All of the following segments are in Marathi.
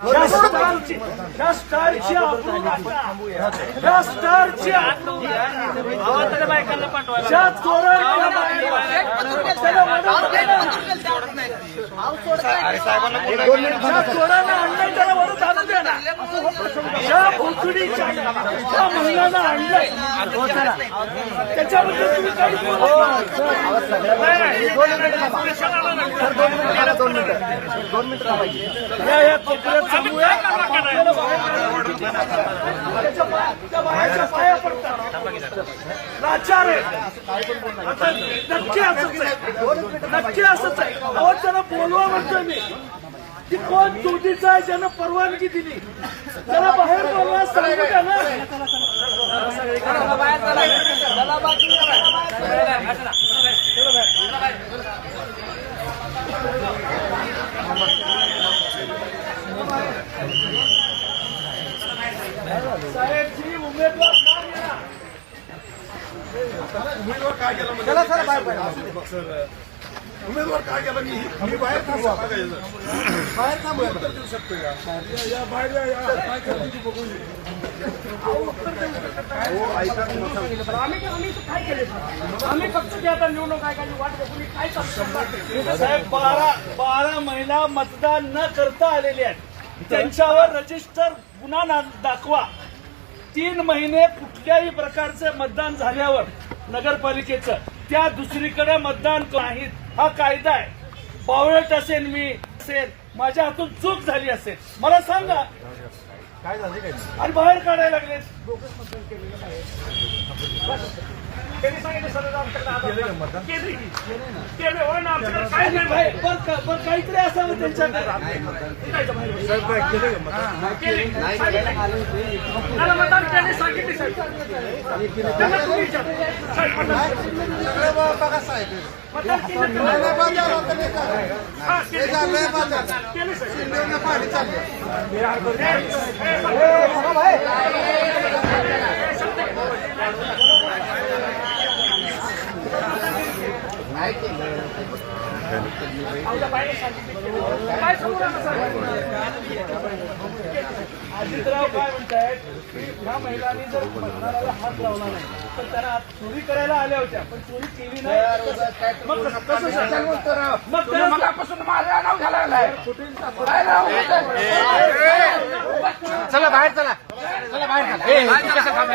या स्टारची या स्टारची नका. या स्टारची आबरू ज्या चोरांना बाहेर- त्याला ज्या भोसडीच्या ज्या महिलांना आणलंय त्याच्याबद्दल तुम्ही काही. या या कोपऱ्यात. आपल्याला त्याच्या पाय- त्या पाया पडतात. लाचार आहे आता नक्की असंच आहे. नक्की असंच आहे. अहो बोलवा म्हणतोय मी. ती कोण चुकीचा आहे ज्यानं परवानगी दिली? त्याला बाहेर बोलवा सांगू द्या ना. साहेबजी उमेदवार का गेला? उमेदवार काय केला? मी मी बाहेर थांबवा बाहेर थांबूया उत्तर देऊ शकतो का? या- या बाहेर या, या. काय करते ती बघून घे. आम्ही आम्ही काय केले? आम्ही फक्त ते आता निवडणूक आयोगाची वाट बघून काय करतो साहेब बारा बारा महिला मतदान न करता आलेले आहेत. त्यांच्यावर रजिस्टर गुन्हा ना- दाखवा. तीन महिने कुठल्याही प्रकारचं मतदान झाल्यावर नगरपालिकेचं. त्या दुसरीकडे मतदान नाहीत. हा कायदा आहे. बावळट असेल मी असेल माझ्या हातून चूक झाली असेल. मला सांगा. काय झाले काय? आणि बाहेर काढायला लागले त्यांनी सांगितलं सर आमच्याकडे आधार केली केले ना आमच्याकडे काय नाही काहीतरी असावं त्यांच्याकडे मतदान? सांगितले साहेब विचारा. साहेब, मतदान केलं. सगळे बा- बघा साहेब मतदान केलं लय त्यांना. बाजार होतं नाही का? हा, केले. हे झालं, लय बाजार. केले साहेब. शिंदेनं पाणी चाललं काय सांगू नका साहेब. अजितराव काय म्हणतायत की ह्या महिलांनी जर मतदाराला हात लावला नाही तर त्यांना चोरी करायला आल्या होत्या पण चोरी केली नाही मग कसं- कसं सांगता? मग त्याला- चला बाहेर चला चला बाहेर चला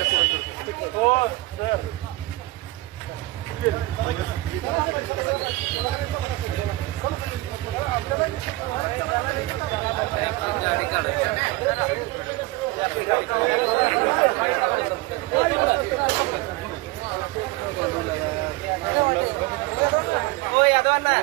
हो सर हो यादवांना